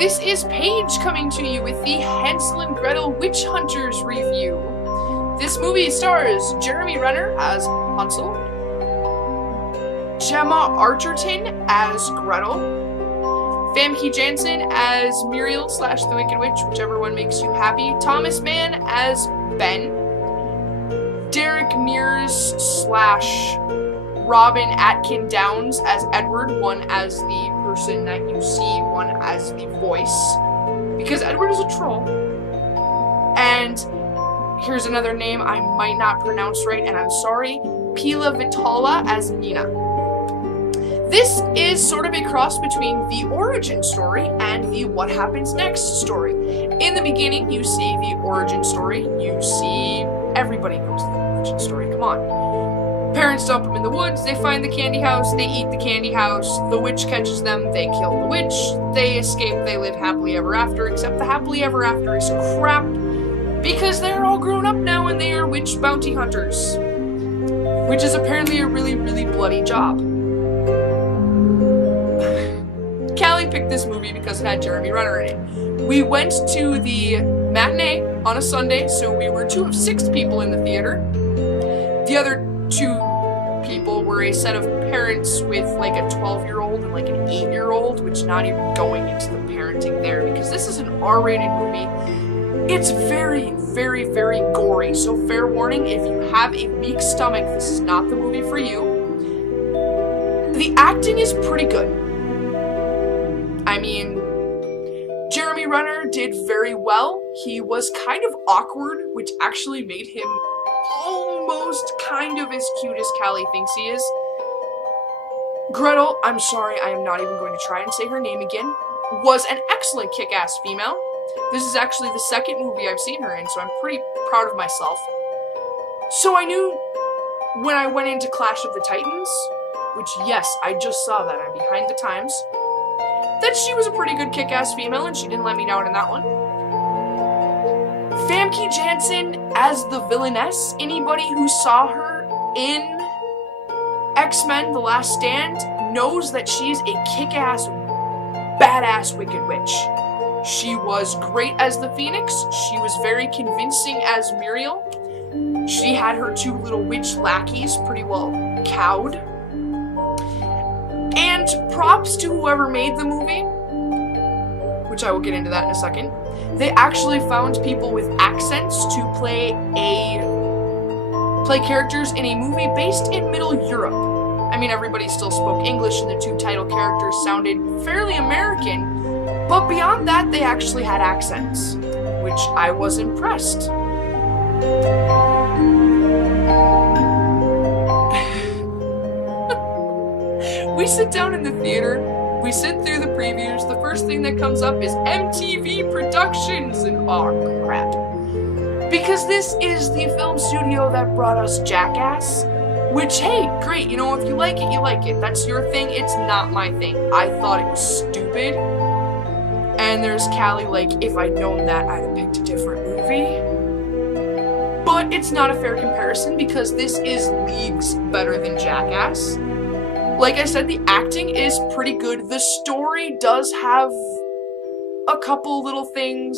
This is Paige coming to you with the Hansel and Gretel Witch Hunters review. This movie stars Jeremy Renner as Hansel, Gemma Arterton as Gretel, Famke Janssen as Muriel / the Wicked Witch, whichever one makes you happy, Thomas Mann as Ben, Derek Mears / Robin Atkin Downs as Edward, one as the person that you see, one as the voice, because Edward is a troll. And here's another name I might not pronounce right, and I'm sorry, Pila Vitala as Nina. This is sort of a cross between the origin story and the what happens next story. In the beginning, you see the origin story. You see everybody knows the origin story. Come on. Parents dump them in the woods, they find the candy house, they eat the candy house, the witch catches them, they kill the witch, they escape, they live happily ever after, except the happily ever after is crap, because they're all grown up now and they are witch bounty hunters. Which is apparently a really, really bloody job. Callie picked this movie because it had Jeremy Renner in it. We went to the matinee on a Sunday, so we were 2 of 6 people in the theater. The other 2 people were a set of parents with like a 12-year-old and like an 8-year-old, which not even going into the parenting there, because this is an R-rated movie. It's very, very, very gory, so fair warning, if you have a weak stomach, this is not the movie for you. The acting is pretty good. I mean, Jeremy Renner did very well. He was kind of awkward, which actually made him almost kind of as cute as Callie thinks he is. Gretel, I'm sorry, I am not even going to try and say her name again, was an excellent kick-ass female. This is actually the 2nd movie I've seen her in, so I'm pretty proud of myself. So I knew when I went into Clash of the Titans, which yes, I just saw that, I'm behind the times, that she was a pretty good kick-ass female, and she didn't let me down in that one. Famke Janssen as the villainess. Anybody who saw her in X-Men: The Last Stand knows that she's a kick-ass, badass Wicked Witch. She was great as the Phoenix. She was very convincing as Muriel. She had her 2 little witch lackeys pretty well cowed. And props to whoever made the movie, which I will get into that in a second. They actually found people with accents to play characters in a movie based in Middle Europe. I mean, everybody still spoke English, and the 2 title characters sounded fairly American, but beyond that, they actually had accents, which I was impressed. We sit down in the theater, we sit through the previews, the first thing that comes up is MTV Productions, and oh crap. Because this is the film studio that brought us Jackass, which, hey, great, you know, if you like it, you like it. That's your thing, it's not my thing. I thought it was stupid. And there's Callie like, if I'd known that, I'd have picked a different movie. But it's not a fair comparison because this is leagues better than Jackass. Like I said, the acting is pretty good. The story does have a couple little things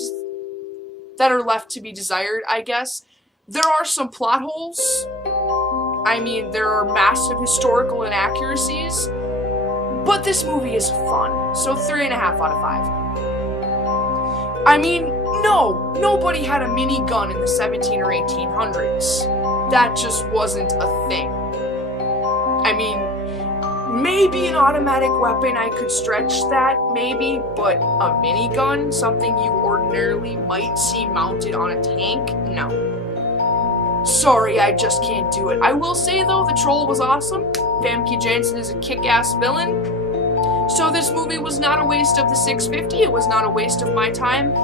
that are left to be desired, I guess. There are some plot holes. I mean, there are massive historical inaccuracies. But this movie is fun. So 3.5 out of 5. I mean, no, nobody had a minigun in the 17 or 1800s. That just wasn't a thing. I mean, maybe an automatic weapon, I could stretch that, maybe, but a minigun, something you ordinarily might see mounted on a tank? No. Sorry, I just can't do it. I will say, though, the troll was awesome. Famke Janssen is a kick-ass villain. So this movie was not a waste of the $6.50. It was not a waste of my time.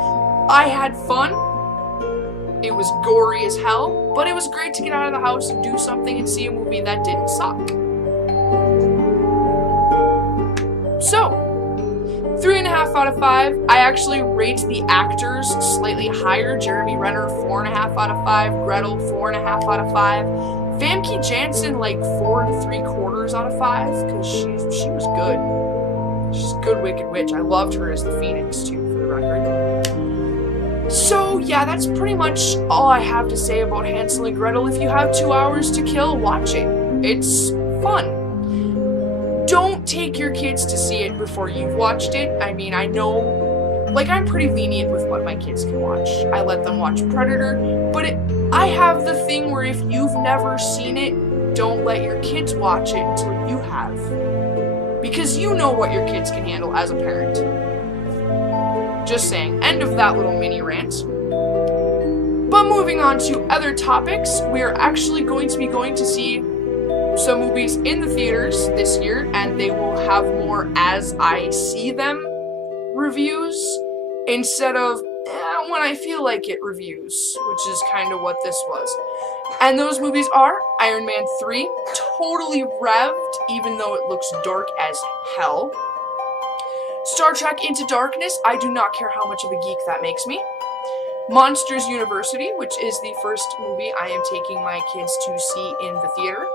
I had fun. It was gory as hell, but it was great to get out of the house and do something and see a movie that didn't suck. So, 3.5 out of 5. I actually rate the actors slightly higher. Jeremy Renner, 4.5 out of 5. Gretel, 4.5 out of 5. Famke Janssen, like 4 3/4 out of 5, because she was good. She's a good Wicked Witch. I loved her as the Phoenix, too, for record. So yeah, that's pretty much all I have to say about Hansel and Gretel. If you have 2 hours to kill, watch it. It's fun. Don't take your kids to see it before you've watched it. I mean, I know, like, I'm pretty lenient with what my kids can watch. I let them watch Predator, but I have the thing where if you've never seen it, don't let your kids watch it until you have. Because you know what your kids can handle as a parent. Just saying. End of that little mini rant. But moving on to other topics, we are actually going to be going to see some movies in the theaters this year, and they will have more as I see them reviews instead of when I feel like it reviews, which is kind of what this was. And those movies are Iron Man 3, totally revved, even though it looks dark as hell. Star Trek Into Darkness, I do not care how much of a geek that makes me. Monsters University, which is the first movie I am taking my kids to see in the theater.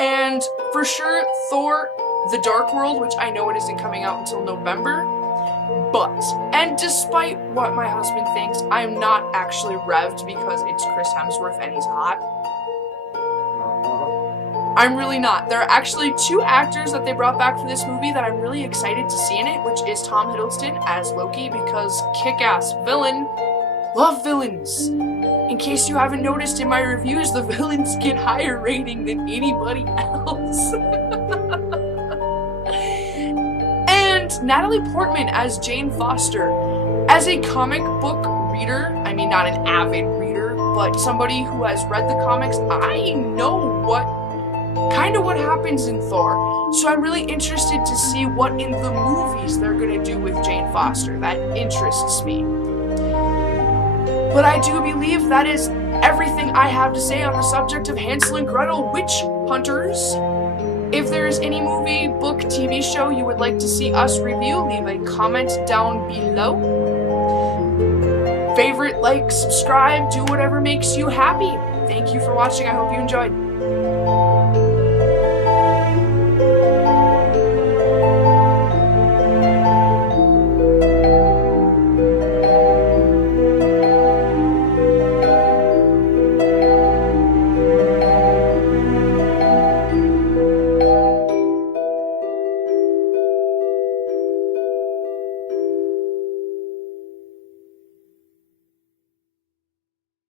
And for sure, Thor, The Dark World, which I know it isn't coming out until November. But, and despite what my husband thinks, I am not actually revved because it's Chris Hemsworth and he's hot. I'm really not. There are actually 2 actors that they brought back for this movie that I'm really excited to see in it, which is Tom Hiddleston as Loki, because kick-ass villain. Love villains. In case you haven't noticed in my reviews, the villains get higher rating than anybody else. And Natalie Portman as Jane Foster. As a comic book reader, I mean not an avid reader, but somebody who has read the comics, I know what happens in Thor. So I'm really interested to see what in the movies they're going to do with Jane Foster. That interests me. But I do believe that is everything I have to say on the subject of Hansel and Gretel Witch Hunters. If there's any movie, book, TV show you would like to see us review, leave a comment down below. Favorite, like, subscribe, do whatever makes you happy. Thank you for watching. I hope you enjoyed.